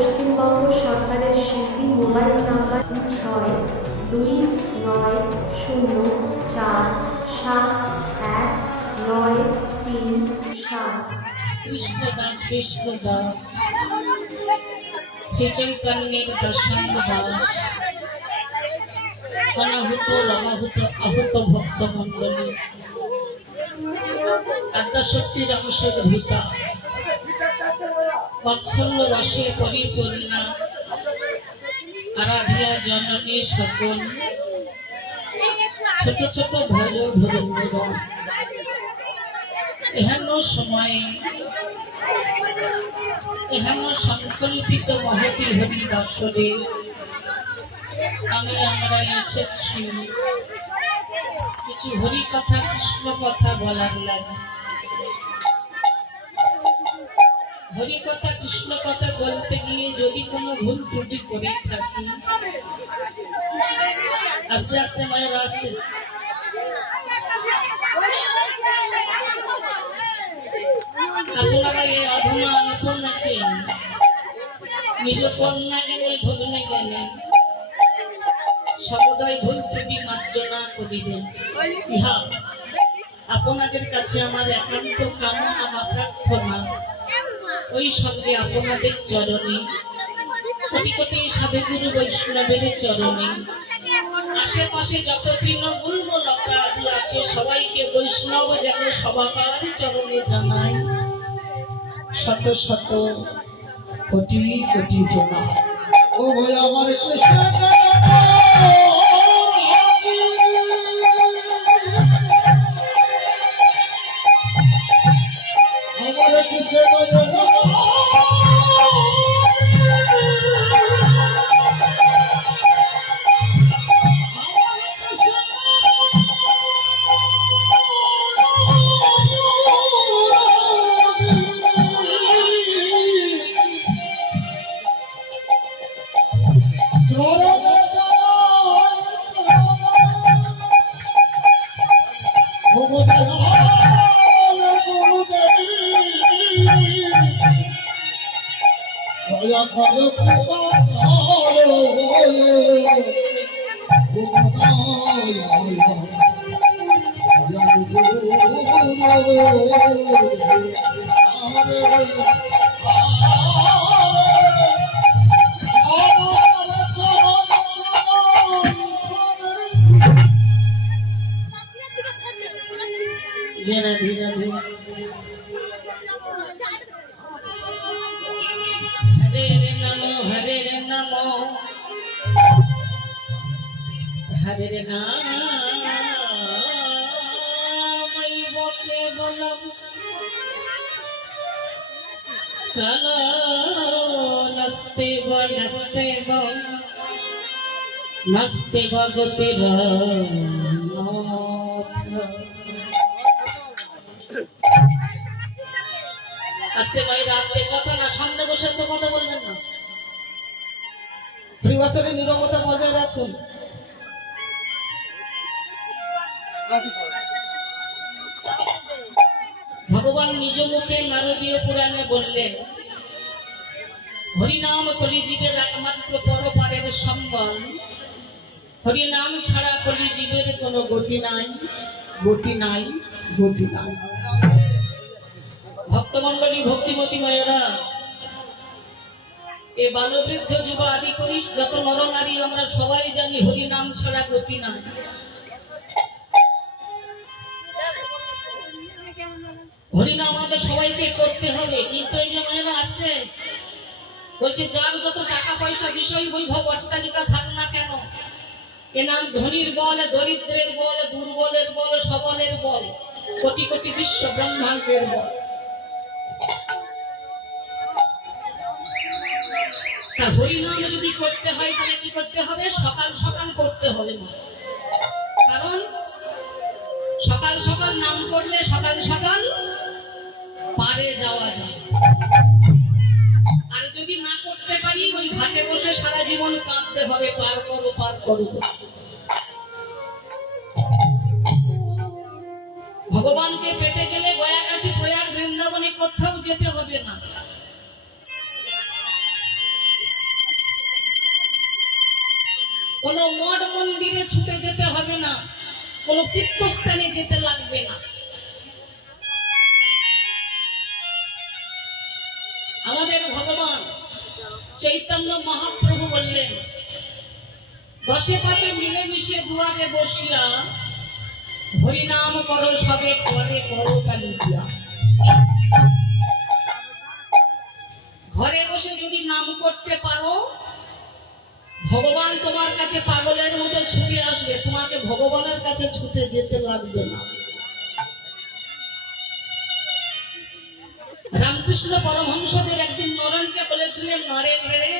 পশ্চিমবঙ্গ সরকারের শিল্পী mobile number 62904719337। Krishnadas Krishnadas Shri চৈতন্যের দর্শন দাস অনাহুত রমাহুত আহুত ভক্ত মন্ডলী আদ্যাশক্তির অংশের ভূতা বাৎসল্য রসে পরিপূর্ণা আরাধিয়া জননী সকল ছোট ছোট ভয় ধরুন এহেন সময়ে এহেন সংকল্পিত মহতি হরি বৎসরে আমরা এসেছি কিছু হরি কথা কৃষ্ণ কথা বলার লাগে। হরি কথা কৃষ্ণ কথা বলতে গিয়ে যদি কোনো ভুল ত্রুটি করে থাকি, আস্তে আস্তে মায়ের আসতে আপনারা এই অধমা কন্যাকে নিজ কন্যা জ্ঞানে ভগ্নে জ্ঞানে সমুদয় ভুল ত্রুটি মার্জনা করিবেন। ইহা আপনাদের কাছে আমার একান্ত কামনা বা প্রার্থনা। ওই সঙ্গে আপনাদের চরণে কোটি কোটি সাধুগুরু বৈষ্ণবের চরণে আশেপাশে যত তৃণমূল লতা আদি আছে সবাইকে বৈষ্ণব যেন সবাকার চরণে জানাই শত শত কোটি কোটি প্রণাম। ও ভাই আমার কৃষ্ণ আমার কৃষ্ণ ধীরে ধীরে হরে রে নমো হরে রে নমো হরে রে নামৈব কেবলম কালো নস্তেব নস্তেব নস্তেব গতির আস্তে বাইরে আস্তে কথা না, সামনে বসে তো কথা বলবেন না। পরিবেশের নীরবতা বজায় রাখুন। ভগবান নিজ মুখে নারদীয় পুরাণে বললেন, হরিনাম কলিজীবের একমাত্র পরপারের সম্বল। হরিনাম ছাড়া কলিজীবের কোনো গতি নাই, গতি নাই, গতি নাই। ভক্তমন্ডলী ভক্তিমতী মায়েরা, এ বালবৃদ্ধ যুব আদি করিস যত নরনারী আমরা সবাই জানি হরিনাম ছাড়া গতি নাই। হরিনাম আমাদের সবাইকে করতে হবে, কিন্তু এই যে মায়েরা আসতে বলছে যার যত টাকা পয়সা বিষয় বৈভব অট্টালিকা থাক না কেন, এ নাম ধনীর বল, দরিদ্রের বল, দুর্বলের বল, সবলের বল, কোটি কোটি বিশ্ব ব্রহ্মাণ্ডের বল। হরিনাম যদি করতে হয় তাহলে কি করতে হবে? সকাল সকাল করতে হবে না, কারণ সকাল সকাল নাম করলে সকাল সকাল পারে যাওয়া যায়। আর যদি না করতে পারি ওই ঘাটে বসে সারা জীবন কাঁদতে হবে, পার করো পার করো। ভগবানকে পেতে গেলে গয়া কাশী প্রয়াগ বৃন্দাবনে কোথাও যেতে হবে না। কোনো মঠ মন্দিরে ছুটে যেতে হবে না, কোনো তীর্থস্থানে যেতে লাগবে না। আমাদের ভগবান চৈতন্য মহাপ্রভু বললেন, দশে পাঁচে মিলেমিশে দুয়ারে বসিয়া হরিনাম করো সবে করে করো কালিয়া। ঘরে বসে যদি নাম করতে পারো, ভগবান তোমার কাছে পাগলের মতো ছুটে আসবে, তোমাকে ভগবানের কাছে ছুটে যেতে লাগবে না। রামকৃষ্ণ পরমহংসদের একদিন নরেনকে বলেছিলেন, নরেন রে,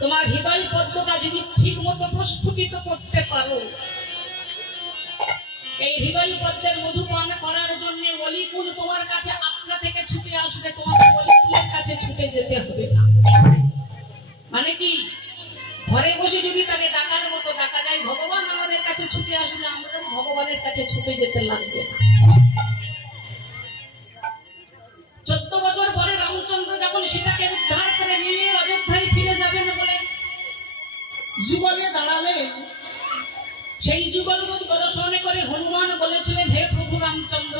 তোমার হৃদয় পদ্মটা যদি ঠিক মতো প্রস্ফুটিত করতে পারো, এই হৃদয় পদ্মের মধুপান করার জন্য অলিকুল তোমার কাছে আত্রা থেকে ছুটে আসবে, তোমাকে অলিকুলের কাছে ছুটে যেতে হবে না। মানে কি, ঘরে বসে যদি তাকে ডাকার মতো ডাকা যায়, ভগবান আমাদের কাছে ছুটে আসলে আমরা ভগবানের কাছে ছুটে যেতে লাগবে না। 14 বছর পরে রামচন্দ্র যখন সীতাকে উদ্ধার করে নিয়ে অযোধ্যায় ফিরে যাবেন বলে যুগলে দাঁড়ালেন, সেই যুগল দর্শন করে হনুমান বলেছিলেন, হে প্রভু রামচন্দ্র,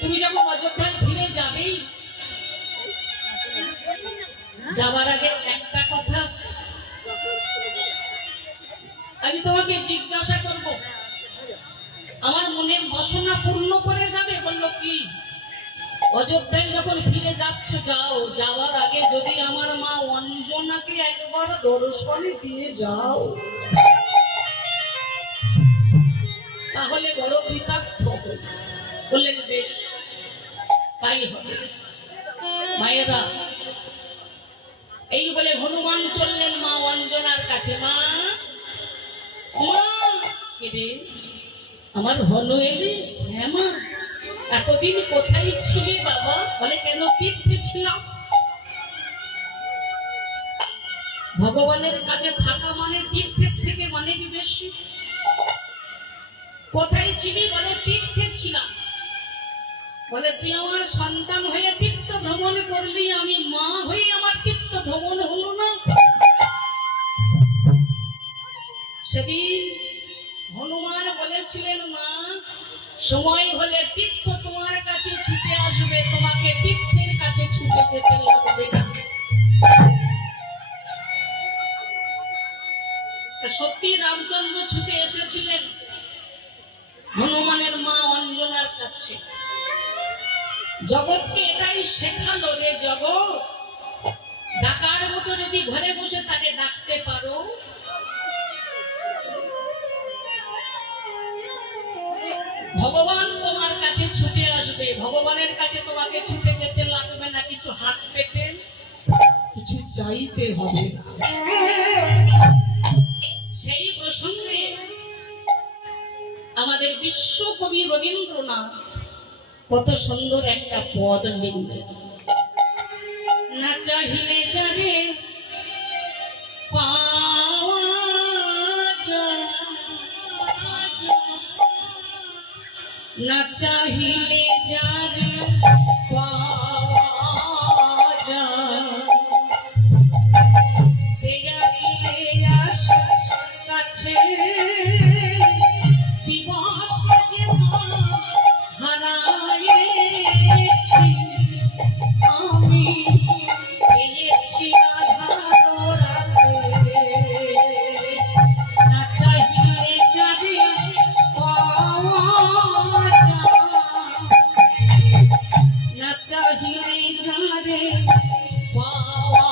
তুমি যখন অযোধ্যায় ফিরে যাবে, যাবার আগে একটা কথা আমি তোমাকে জিজ্ঞাসা করব, আমার মনের বাসনা পূর্ণ করে যাবে। বলল কি? অযোধ্যায় যখন ফিরে যাচ্ছ যাও, যাওয়ার আগে যদি আমার মা অঞ্জনাকে একবার দর্শন দিয়ে যাও, তাহলে বড় কৃতার্থ হবে। বললেন বেশ, তাই হবে। মায়েরা, এই বলে হনুমান চললেন মা অঞ্জনার কাছে। মা, মা, কে আমার হনু এলি? হ্যাঁ মা। এতদিন কোথায় ছিলি বাবা? বলে কেন, তীর্থে ছিলাম। ভগবানের কাছে থাকা মানে তীর্থের থেকে মানে কি বেশি? কোথায় ছিলি? বলে তীর্থে ছিলাম। বলে তুই আমার সন্তান হয়ে তীর্থ ভ্রমণ করলি, আমি মা হয়ে আমার তীর্থ ভ্রমণ হলো না? সেদিন হনুমান বলেছিলেন, মা, সময় হলে তীর্থ তোমার কাছে ছুটে আসবে, তোমাকে তীর্থের কাছে ছুটে যেতে লাগবে না। সত্যি রামচন্দ্র ছুটে এসেছিলেন হনুমানের মা অঞ্জনার কাছে। জগৎকে এটাই শেখালো রে জগৎ, ডাকার মতো যদি ঘরে বসে তাকে ডাকতে পারো, ভগবান তোমার কাছে ছুটে আসবে। ভগবানের কাছে তোমাকে ছুটে যেতে লাগবে না কিছু হাত পেতে, কিছু চাইতে হবে না। সেই প্রসঙ্গে আমাদের বিশ্বকবি রবীন্দ্রনাথ কত সুন্দর একটা পদ লিখলেন, না চাহিলে যারে পাওয়া যায়, না চাহিলে যারে পাওয়া যায়, তেয়া গিলে আসে কাছে দিবস যে হারায়েছি আমি, পেয়েছি আধার রাতে, না চাহিলে যারে পাওয়া যায়, না চাহিলে যারে পাওয়া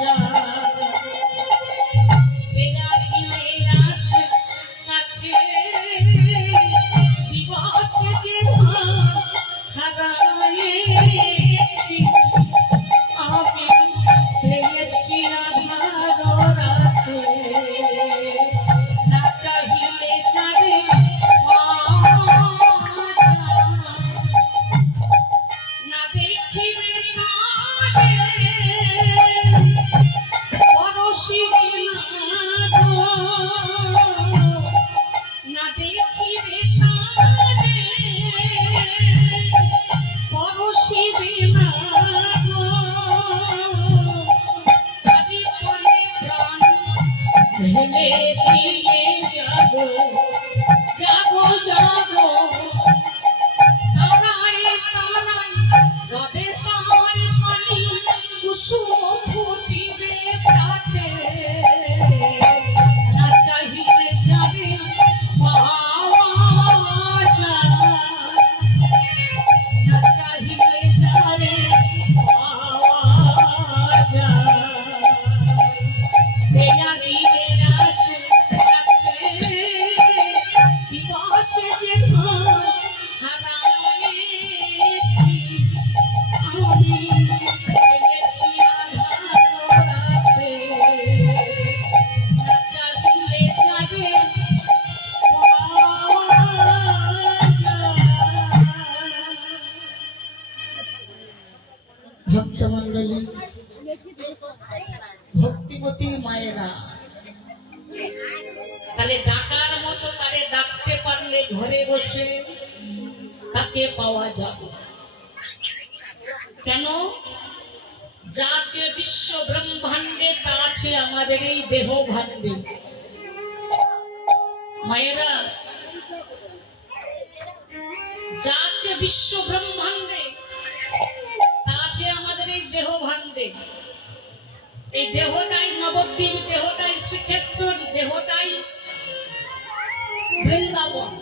যায়, তেয়া গিলে আসে কাছে দিবস যে হারায়েছি আমি, পেয়েছি আধার রাতে, না চাহিলে যারে পাওয়া যায়, না দেখিবে কানে পরশিবে না গো, না দেখিবে কানে পরশিবে না গো, ঢেলে দিয়ে যাবো যাবো যাবো তারাই তারাই রবে তাই পানি কুসুম ফুটিবে প্রাতে না চাহিলে যাবে পাওয়া যায় না চাহিলে যাবে পাওয়া যায় দেয়া দিলে আসে আছে দিবসে যে হারাইছি আমি এনেছি আধার রাতে না চাহিলে যাবে পাওয়া যায়। ভক্তমণ্ডলী, ভক্তিমতী মায়েরা, তাহলে ডাকার মতো তারে ডাকতে পারলে ঘরে বসে তাকে পাওয়া যাবে। কেন? যা আছে বিশ্ব ব্রহ্মাণ্ডে তা আছে আমাদের এই দেহ ভাণ্ডে। মায়েরা, যা আছে বিশ্ব ব্রহ্মাণ্ডে তা আছে আমাদের এই দেহ ভাণ্ডে। এই দেহটাই নবদ্বীপ, দেহটাই শ্রীক্ষেত্র, দেহটাই বৃন্দাবন।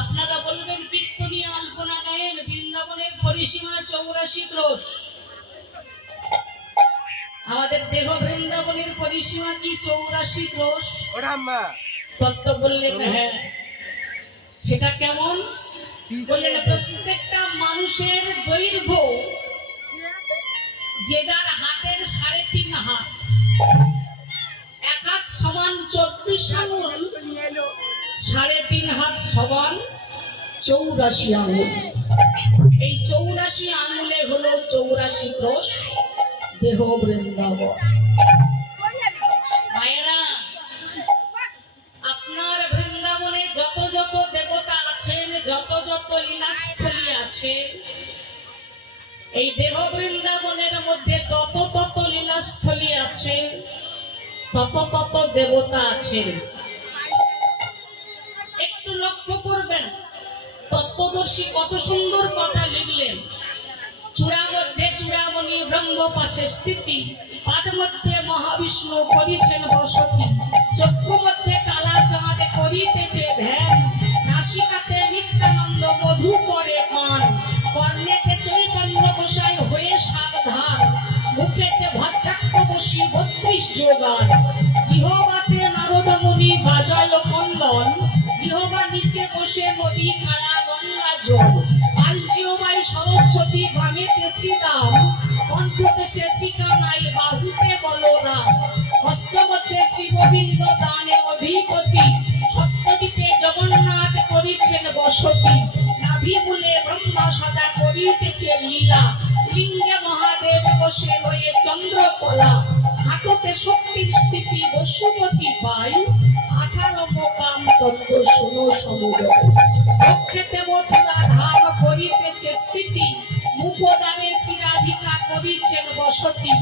আপনারা বলবেন কীর্তনীয় আলপনা গায়েন, বৃন্দাবনের পরিসীমা 84 ক্রোশ। আমাদের দেহ বৃন্দাবনের পরিসীমা কি 84 ক্রোশ? তত্ত্ব বললেন হ্যাঁ। সেটা কেমন? বললেন প্রত্যেকটা মানুষের দৈর্ঘ্য যে যার হাতের 3.5 হাত, এক হাত সমান 24 আঙুল, 3.5 হাত সমান 84 আঙুল। এই 84 আঙুলে হলো 84 ক্রোশ দেহ বৃন্দাবন। মায়েরা, আপনার বৃন্দাবনে যত যত দেবতা আছেন, যত যত লীলাস্থলী আছে, এই দেহ বৃন্দাবনের মধ্যে তত তত লীলাস্থলী আছে, তত তত দেবতা আছে। একটু লক্ষ্য করবেন, তত্ত্বদর্শী কত সুন্দর কথা লিখলেন। চূড়া মধ্যে চূড়ামণি ব্রহ্ম পাশে স্থিতি, পাঠ মধ্যে মহাবিষ্ণু করিছেন বসতি, চক্ষু মধ্যে কালা চাঁদ করিতেছে ধ্যান, নাসিকাতে নিত্যানন্দ মধু করে পান, কর্ণেতে চৈতন্য গোসাই হয়ে সাবধান, মুখেতে ভদ্রাক্ষ বসি 32 যোগান, জিহ্বাতে নারদ মুনি বাজায় কন্দন, জিহ্বা নিচে বসে নদী খাড়া গঙ্গা জল, আল জিহ্বাই সরস্বতী ঘামেতে শ্রীরাম, কণ্ঠতে সে ঠিকানাই বাহুতে বলরাম, হস্তমধ্যে শ্রী গোবিন্দ দানে অধিপতি, সপ্তদ্বীপে জগন্নাথ করিছেন বসতি, নাভি মূলে ব্রহ্মা সদা করিতেছে লীলা, লিঙ্গে মহাদেব বসে রয়ে চন্দ্রকলা, হাঁটুতে শক্তির স্থিতি বসুমতী পাই, 18 মোকাম তত্ত্ব শুনো সমুদয়, অক্ষেতে মথুরা ধাম করিতেছে স্থিতি, মুখদানে চিরাধিকা করিছেন বসতি,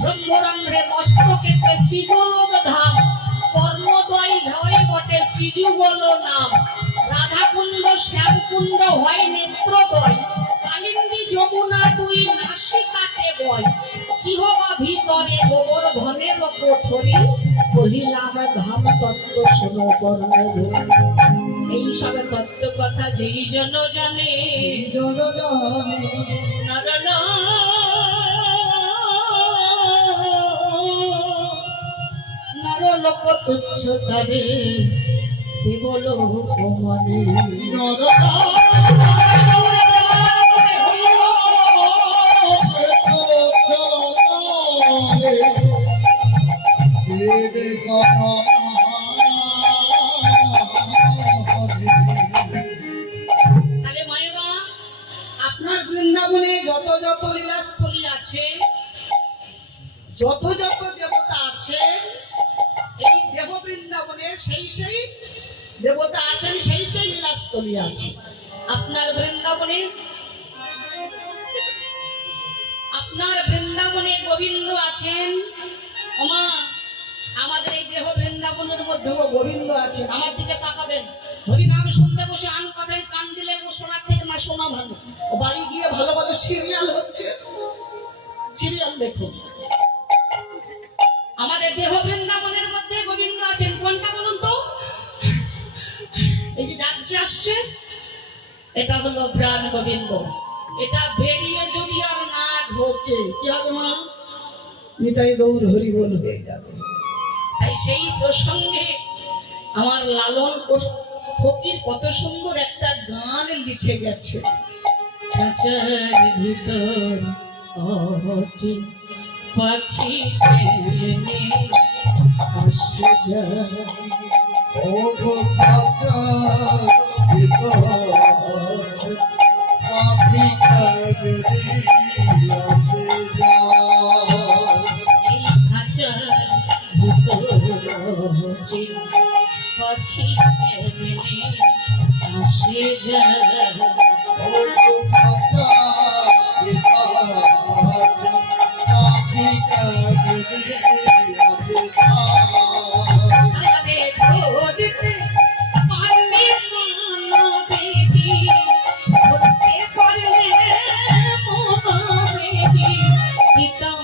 ব্রহ্মরন্ধ্রে মস্তকেতে শ্রীগোলক ধাম, কর্মদয় হয় বটে শ্রীযুগল নাম, রাধাকুণ্ড শ্যামকুণ্ড হয় নেত্রদয়, কালিন্দী যমুনা দুই নাসিকাতে বয়, জিহ্বা ভিতরে গোবর্ধনের কোঠরি, কহিলাম ধাম তত্ত্ব শোনো বর্ণধরি। এই সব তত্ত্ব কথা যেই জন জানে, নর নরলোক তুচ্ছ তারে দেবলোক মনে। তাহলে মায়েরা, আপনার বৃন্দাবনে যত যত লীলাস্থলী আছে, যত যত দেবতা আছে, এই দেহ বৃন্দাবনে সেই সেই দেবতা আছেন, সেই সেই লীলাস্থলী আছে। আপনার বৃন্দাবনে গোবিন্দ আছেন। ওমা, আমাদের বৃন্দাবনের মধ্যেও গোবিন্দ আছেন। আমার দিকে তাকাবেন, হরিনাম শুনতে বসে আন কথায় কান দিলে ও শোনা ঠিক না শোনা ভালো। ও বাড়ি গিয়ে ভালো ভালো সিরিয়াল হচ্ছে, সিরিয়াল দেখুন। আমাদের দেহ বৃন্দাবনের মধ্যে গোবিন্দ আছেন। কোনটা বলুন তো? এই যে যাচ্ছে আসছে, এটা হলো প্রাণ গোবিন্দ। এটা বেরিয়ে যদি আর না ঢোকে কি হবে মা? নিতাই গৌর হরি বল হয়ে যাবে। তাই সেই প্রসঙ্গে আমার লালন ফকির কত সুন্দর একটা গান লিখে গেছে। খাঁচার ভিতর অচিন পাখি এনে আসে যায়, ও গো খাঁচা ভিতর পাখি কাজে আসে যায়। এই খাঁচার ভিতর অচিন পাখি এনে আসে যায়। ও গো খাঁচা ভিতর পাখি কাজে আসে যায়। আরে ধরতে পারলে মনো বেবি, ধরতে পারলে মনো বেবি, দিতাম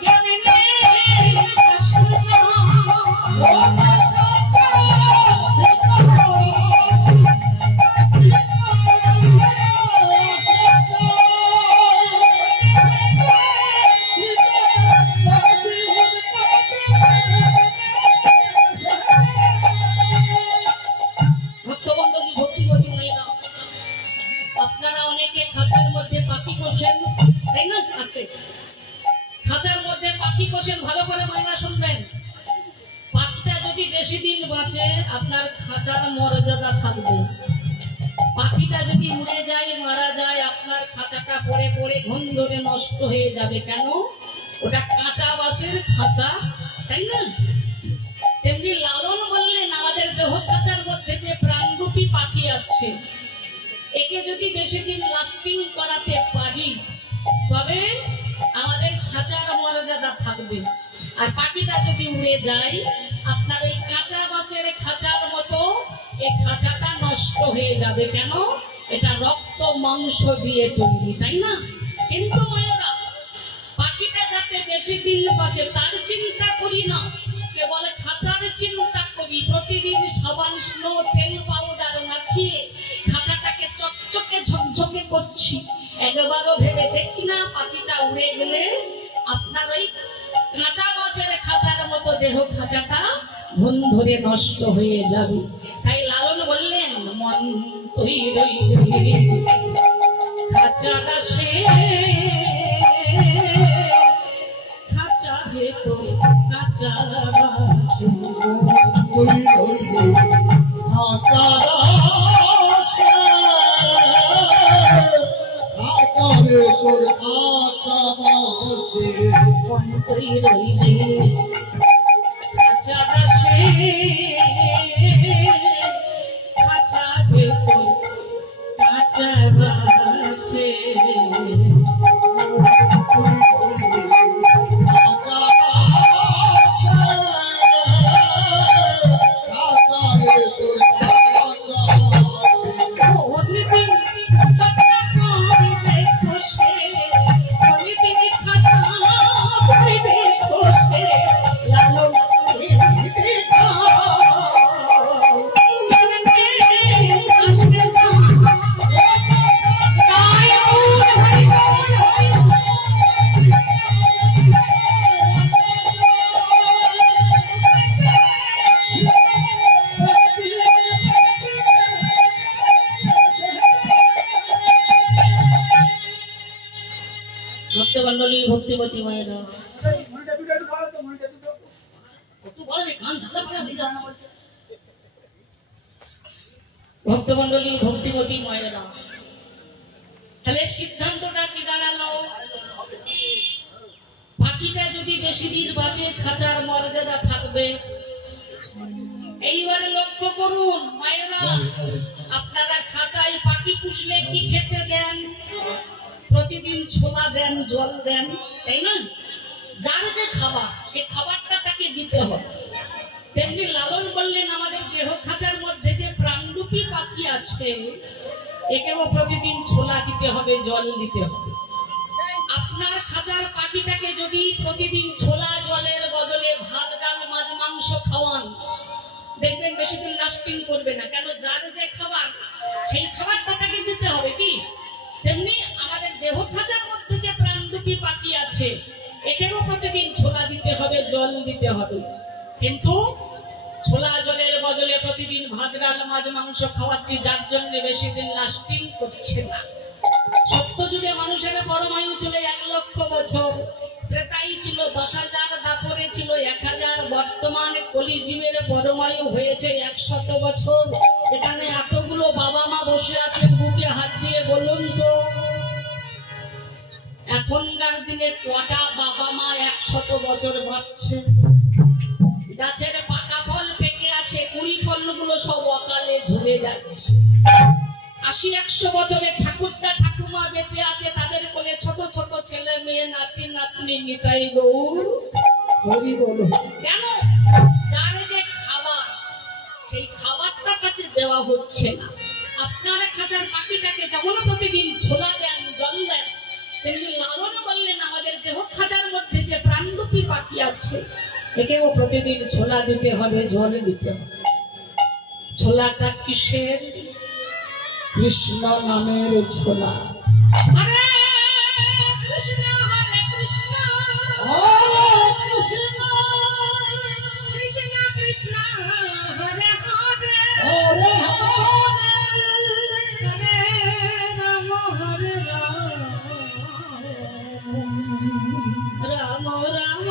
কেমনে আসল ভক্তমণ্ডলী, ভক্তিবতী মেয়েরা, আপনারা অনেকে খাঁচার মধ্যে পাখি পোষেন, তাই না? আস্তে, খাঁচার মধ্যে পাখি পোষেন, ভালো করে ময়না শুনবেন। পাখিটা যদি বেশি দিন বাঁচে আপনার খাঁচার মর্যাদা থাকবে। পাখিটা যদি উড়ে যায়, মারা যায়, আপনার খাঁচাটা পড়ে পড়ে ঘুম ধরে নষ্ট হয়ে যাবে। কেন? ওটা কাঁচা বাঁশের খাঁচা, তাই না? তেমনি লালন বললেন আমাদের দেহ খাঁচার মধ্যে যে প্রাণরূপী পাখি আছে, একে যদি বেশি দিন লাস্টিং করাতে পারি তবে আমাদের খাঁচার মর্যাদা থাকবে। আর পাখিটা যদি উড়ে যায় আপনার ওই কাঁচা বাঁশের খাঁচার মতো এই খাঁচাটা নষ্ট হয়ে যাবে। কেন? এটা রক্ত মাংস দিয়ে তৈরি, তাই না? কিন্তু মায়েরা, পাখিটা যাতে বেশি দিন বাঁচে তার চিন্তা করি না, কেবল খাঁচার চিন্তা করি। প্রতিদিন সাবান, স্নো, তেল, পাউডার মাখিয়ে খাঁচাটাকে চকচকে ঝকঝকে করছি। একবারও ভেবে দেখি না পাখিটা উড়ে গেলে আপনার ওই কাঁচা বাঁশের খাঁচার মতো দেহ খাঁচাটা ঘুম ধরে নষ্ট হয়ে যাবে। তাই লালন বললেন মন তৈরি খাঁচা দাসে, খাঁচা ভেতর কাঁচা বাসে। ওই ওই খাঁচার আসে, খাঁচারে তোর খাঁচা বাসে। মন তৈরি খাঁচা দাসে, খাঁচা ভেতর কাঁচা বাসে। ভক্তমণ্ডলী, ভক্তিবতী মায়েরা, কত বড় গান ঝালাপালা হয়ে যাচ্ছে। ভক্তমণ্ডলী, ভক্তিবতী মায়েরা, তাহলে সিদ্ধান্তটা কি দাঁড়ালো? পাখিটা যদি বেশি দিন বাঁচে খাঁচার মর্যাদা থাকবে। এইবারে লক্ষ্য করুন মায়েরা, আপনারা খাঁচায় পাখি পুষলে কি খেতে দেন? প্রতিদিন ছোলা দেন, জল দেন, তাই না? যার যে খাবার সেই খাবারটা তাকে দিতে হবে। তেমনি লালন বললেন আমাদের দেহ খাঁচার মধ্যে যে প্রাণরূপী পাখি আছে একেও প্রতিদিন ছোলা দিতে হবে, জল দিতে হবে। আপনার খাঁচার পাখিটাকে যদি প্রতিদিন ছোলা জলের বদলে ভাত ডাল মাছ মাংস খাওয়ান, দেখবেন বেশি দিন লাস্টিং করবে না। কেন? যার যে খাবার সেই খাবারটা তাকে দিতে হবে। কি তেমনি আমাদের দেহ খাঁচার মধ্যে যে প্রাণরূপী পাখি আছে একেও প্রতিদিন ছোলা দিতে হবে, জল দিতে হবে। কিন্তু ছোলা জলের বদলে প্রতিদিন ভাত ডাল মাছ মাংস খাওয়াচ্ছি, যার জন্য বেশি দিন লাস্টিং করছে না। সত্য যুগে মানুষের পরমায়ু ছিল 1 লক্ষ বছর, ত্রেতাই ছিল 10,000, দাপরে ছিল 1000, বর্তমানে কলিযুগের পরমায়ু হয়েছে 100 বছর। এখানে এতগুলো বাবা মা বসে আছেন, বুকে হাত দিয়ে বলুন তো এখনকার দিনে কটা বাবা মা 100 বছর বাঁচছে? গাছের পাকা ফল পেকে আছে, কুড়ি ফলগুলো সব অকালে ঝরে যাচ্ছে। 80-100 বছরের ঠাকুরদা ঠাকুমা বেঁচে আছে, তাদের কোলে ছোট ছোট ছেলে মেয়ে নাতি নাতনি, নিতাই গৌর হরি বল। কেন? যার যে খাবার সেই খাবারটা তাকে দেওয়া হচ্ছে না। আপনারা খাঁচার পাখিটাকে যেমন প্রতিদিন ছোলা দেন, জল দেন, তেমনি লালন বললেন আমাদের দেহ খাঁচার মধ্যে যে প্রাণরূপী পাখি আছে একেও প্রতিদিন ছোলা দিতে হবে, জল দিতে হবে। ছোলাটা কিসের? কৃষ্ণ নামের ছোলা। হরে কৃষ্ণ হরে কৃষ্ণ হরে কৃষ্ণ কৃষ্ণ কৃষ্ণ হরে হরে হরে হরে হরে রাম হরে রাম রাম রাম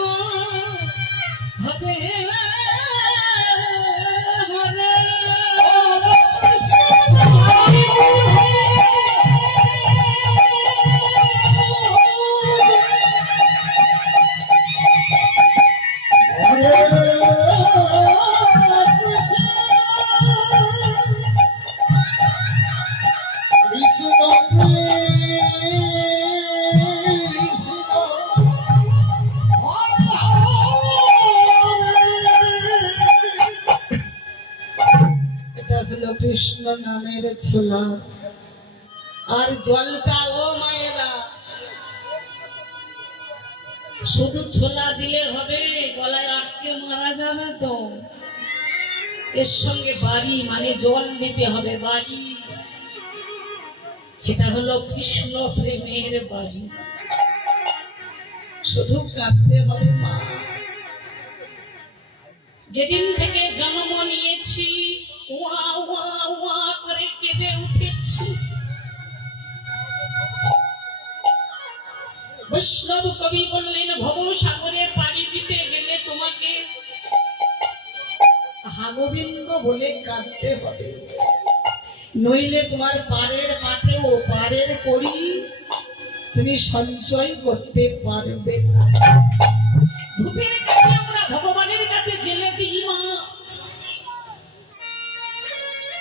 হরে কৃষ্ণ নামের ছোলা। আর জলটা ও মায়েরা শুধু ছোলা দিলে হবে? গলায় আটকে মারা যাবে তো। এর সঙ্গে বাড়ি মানে জল দিতে হবে, বাড়ি। সেটা হলো কৃষ্ণ প্রেমের বাড়ি। শুধু কাঁদতে হবে মা। যেদিন থেকে জন্ম নিয়েছি ওয়া ওয়া ওয়া করে কেঁদে উঠেছি। বৈষ্ণব কবি বললেন ভবসাগরে পাড়ি দিতে গেলে তোমাকে হাগোবিন্দ বলে কাঁদতে হবে, নইলে তোমার পারের পাতে ও পারের করি তুমি সঞ্চয় করতে পারবে না। ধূপের কাছে আমরা ভগবানের কাছে জেলে দিই মা,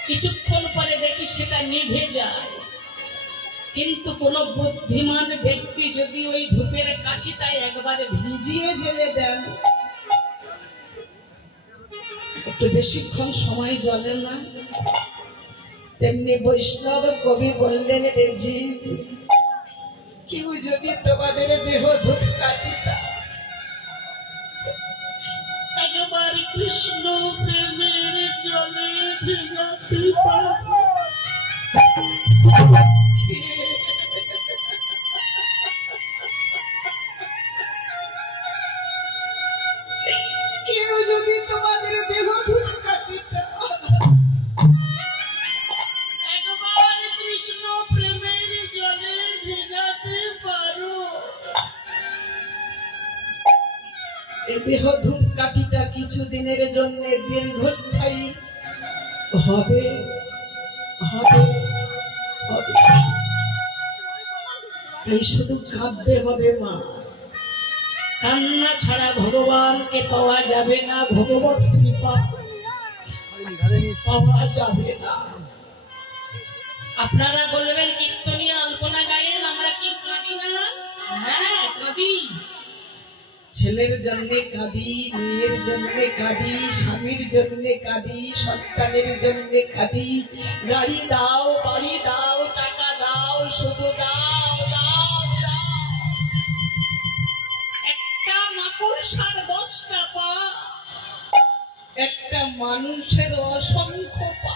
কিছুক্ষণ পরে দেখি সেটা নিভে যায়। কিন্তু কোন বুদ্ধিমান ব্যক্তি যদি ওই ধূপের কাঠিটা একবারে ভিজিয়ে জেলে দেন, একটু বেশিক্ষণ সময় জ্বলে না। তেমনি বৈষ্ণব কবি বললেন রে জীব, কেউ যদি তোমাদের দেহ ধূপ কাঠিটা একবার কৃষ্ণ প্রেমের জলে ভিজাতে পারে, কেউ যদি তোমাদের দেহ ধূপ কাঠিটা একবার কৃষ্ণ প্রেমের জলে ভিজাতে পারো, এ দেহ ধূপ কাঠিটা কিছুদিনের জন্য দীর্ঘস্থায়ী হবে হবে হবে। এই শুধু কাঁদতে হবে মা। কান্না ছাড়া ভগবানকে পাওয়া যাবে না, ভগবত কৃপা পাওয়া যাবে না। আপনারা বলবেন কীর্তনীয় আলপনা গায়েন, আমরা কি কাঁদি না? হ্যাঁ কাঁদি। ছেলের জন্য কাঁদি, মেয়ের জন্য কাঁদি, স্বামীর জন্য কাঁদি, সন্তানের জন্য কাঁদি। গাড়ি দাও, বাড়ি দাও, টাকা দাও, শুধু দাও দাও দাও। একটা মাকড়সার 10টা পা, একটা মানুষের অসংখ্য পা।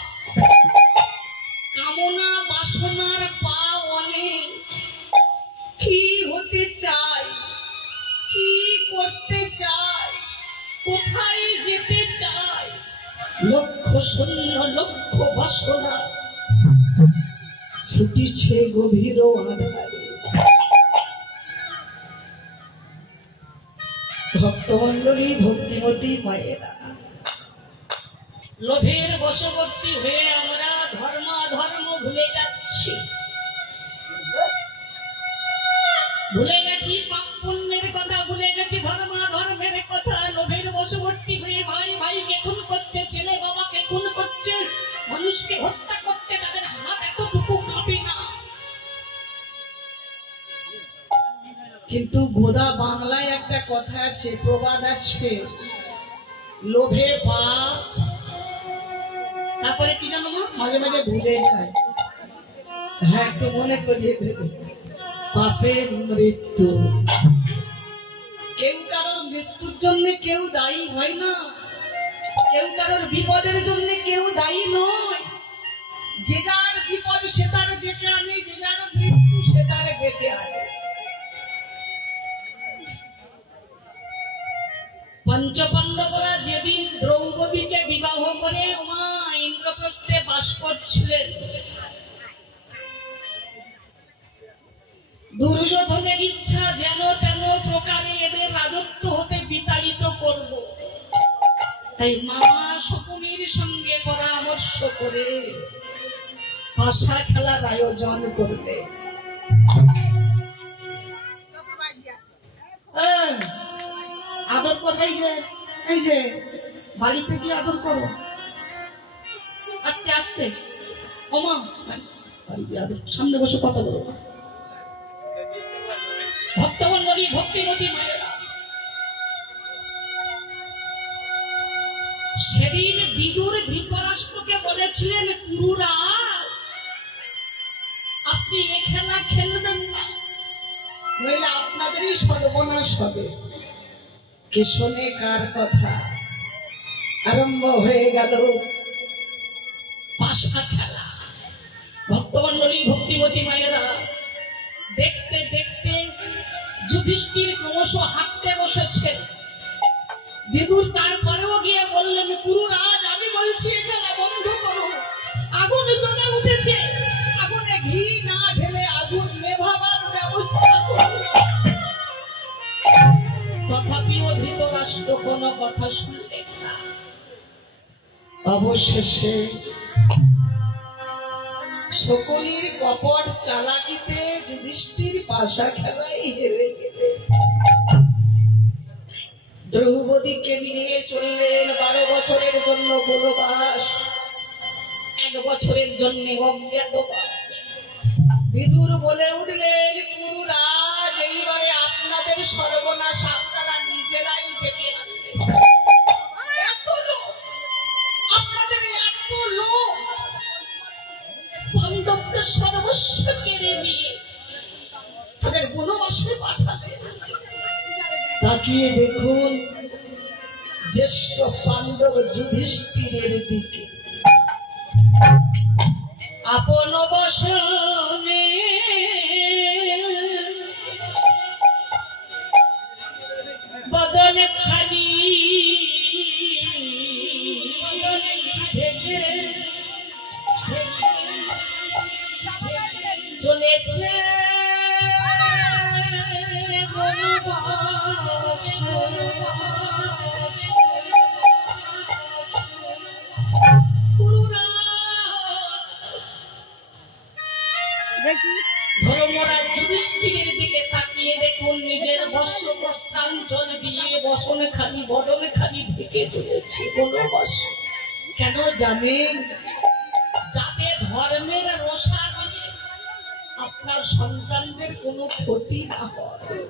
কামনা বাসনার পা অনেক। কি হতে চাই, কি করতে চাই, কোথায় যেতে চাই, লক্ষ শূন্য লক্ষ বাসনা ছুটিছে গভীর আধারে। ভক্তমণ্ডলী, ভক্তিমতী মায়েরা, লোভের বশবর্তী হয়ে আমরা ধর্ম ভুলে যাচ্ছি। ভুলে গেছি পাপ পুণ্যের কথা, ভুলে গেছি ধর্মের কথা। লোভের বশবর্তী হয়ে ভাই ভাইকে খুন করছে, ছেলে বাবাকে খুন করছে, মানুষকে হত্যা করতে তাদের হাত এতটুকু কাঁপে না। কিন্তু গোদা বাংলায় একটা কথা আছে, প্রবাদ আছে, লোভে পাপ, তারপরে কি জানো মা, মাঝে মাঝে ভুলে যায়। হ্যাঁ, একটু মনে করিয়ে দেবে, পাপের মৃত্যু। কেউ কারোর মৃত্যুর জন্য কেউ দায়ী হয় না, কেউ কারোর বিপদের জন্য কেউ দায়ী নয়। যে যার বিপদ সে তার ডেকে আনে, যে যার মৃত্যু সে তার ডেকে আনে। পঞ্চপাণ্ডবরা যেদিন দ্রৌপদীকে বিবাহ করে মা ইন্দ্রপ্রস্থে বাস করছিলেন, দুর্যোধনের ইচ্ছা যেন তেন প্রকারে এদের রাজত্ব হতে বিতাড়িত করব। তাই মা শকুনির সঙ্গে পরামর্শ করে পাশা খেলার আয়োজন করবে। আদর করবে, এই যে বাড়িতে গিয়ে আদর করো, আস্তে আস্তে। ওমা বাড়ি গিয়ে আদর, সামনে বসে কথা বলো। ভক্তমণ্ডলী, ভক্তিমতী মায়েরা, সেদিন বিদুর ধৃতরাষ্ট্রকে বলেছিলেন, কুরুরা আপনি এ খেলা খেলবেন না, নইলে আপনাদেরই সর্বনাশ হবে। কে শোনে কার কথা? আরম্ভ হয়ে গেল পাশা খেলা। ভক্তমণ্ডলী, ভক্তিমতী মায়েরা, দেখতে দেখতে যুধিষ্ঠির ক্রমশ হাঁটতে বসেছে। বিদুর তারপরেও গিয়ে বললেন, গুরুরাজ আমি বলছি এ খেলা বন্ধ করুন, আগুন জ্বলে উঠেছে, আগুনে ঘি না ঢেলে আগুন নেভাবার ব্যবস্থা করুন। তথাপিও ধৃতরাষ্ট্র কোনো কথা শুনলেন না। অবশেষে শকুনির কপট চালাকিতে যুধিষ্ঠির পাশা খেলায় হেরে গেলে দ্রৌপদীকে নিয়ে চললেন 12 বছরের জন্য বনবাস, 1 বছরের জন্য অজ্ঞাতবাস। বিদুর বলে উঠলেন, কুরুরাজ এইবারে আপনাদের সর্বনাশ আপনারা নিজেরাই ডেকে আনলেন। এত লোক, আপনাদের এত লোক, পাণ্ডবদের সর্বস্ব কেড়ে নিয়ে তাদের বনবাসে পাঠালেন। তাকিয়ে দেখুন জ্যেষ্ঠ পাণ্ডব যুধিষ্ঠিরের দিকে। আপন বসনে বদন খানি চলেছে ধর্মরাজ যুধিষ্ঠিরের দিকে তাকিয়ে দেখুন নিজের বস্ত্রপ্রস্থাঞ্চল দিয়ে বসনখানি বদনখানি ঢেকে চলেছে বনবাস। কেন জানেন? যাতে ধর্মের রসায়নে আপনার সন্তানদের কোনো ক্ষতি না হয়।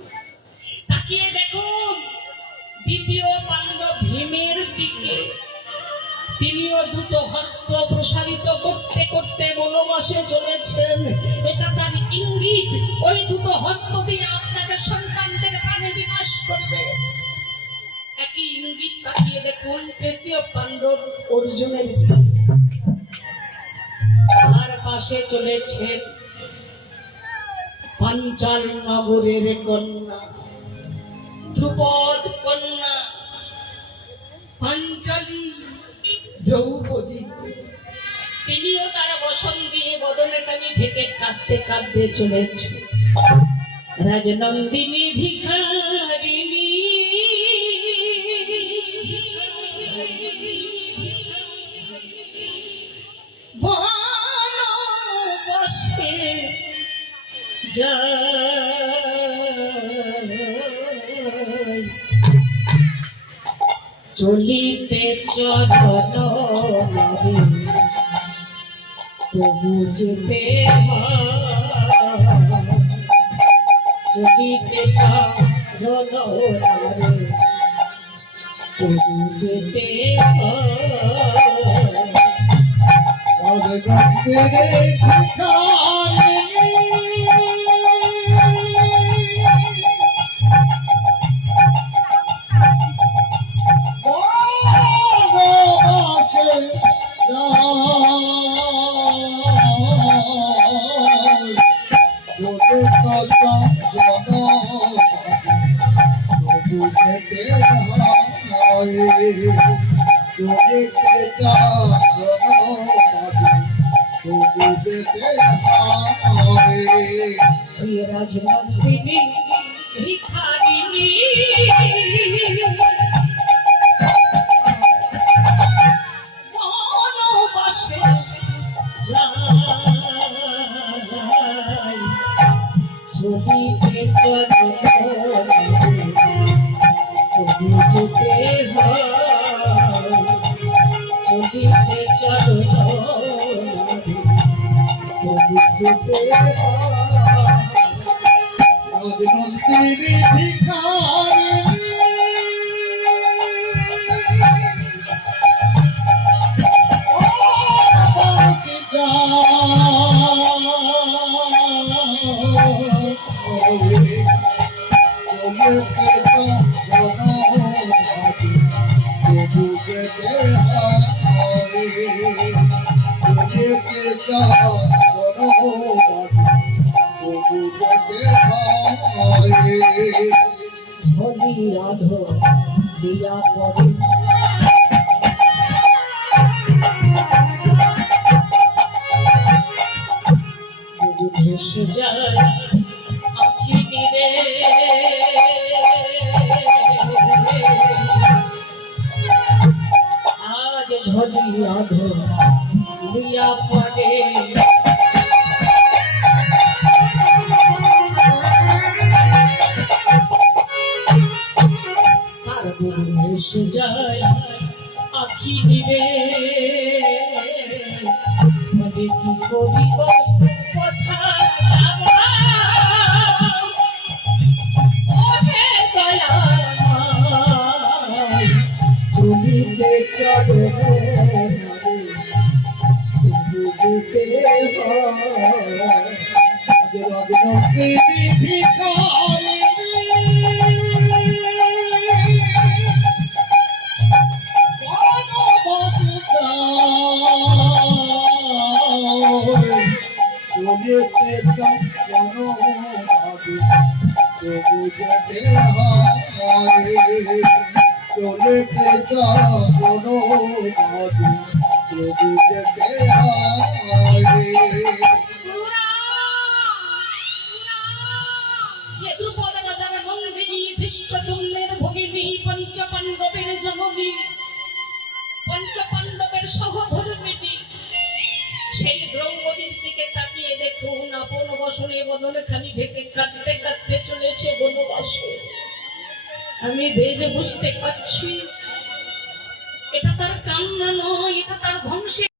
তাকিয়ে দেখুন দ্বিতীয় পাণ্ডব ভীমের দিকে, তিনিও দুটো হস্ত প্রসারিত করতে করতে বনবাসে চলেছেন। এটা তার ইঙ্গিত, ওই দুটো হস্ত দিয়ে আপনাদের সন্তানদের প্রাণে বিনাশ করবে। একই ইঙ্গিত তাকিয়ে দেখুন তৃতীয় পাণ্ডব অর্জুনের দিকে। তার পাশে চলেছেন পাঞ্চাল নগরের কন্যা, ধ্রুপদ কন্যা পাঞ্চালী দ্রৌপদী। তিনিও তারা বসন দিয়ে বদনে কানি ঢেকে কাঁদতে কাঁদতে চলেছে। রাজনন্দিনী ভিখারিণী বনবাসে যায়, চলিতে চরণ নারী তবু যেতে চলিতে চরণ নারী তবু যেতে রাজনন্দিনী ভিখারিণী বনবাসে যায়, চলিতে চরণ তবু যেতে হয়, চলিতে চরণ তবু যেতে হয়। রাজনন্দিনী ভিখারিণী হলি রাধো দিয়া পরে ভেসে যায় আখি নিরে, আজ হলি রাধো দিয়া পরে ভেসে যায় আখি নিরে, মনে কি করিব কথা চলিতে চরণ যেতে হয়। রাজনন্দিনী ভিখারিণী চলিতে তবু যেতে হয়, চলিতে তবু যেতে হয়। যে দ্রুপদ রাজার নন্দিনী ধৃষ্টদ্যুম্নের ভগিনী পঞ্চপাণ্ডবের জননী, পঞ্চপাণ্ডবের সহধর্মিণী, সেই দ্রৌপদীর দিকে তাকিয়ে দেখুন আপন বসনে বদনখানি ঢেকে কাঁদতে কাঁদতে চলেছে বনবাসে। আমি বেশ বুঝতে পারছি এটা তার কান্না নয়, এটা তার ধ্বংসের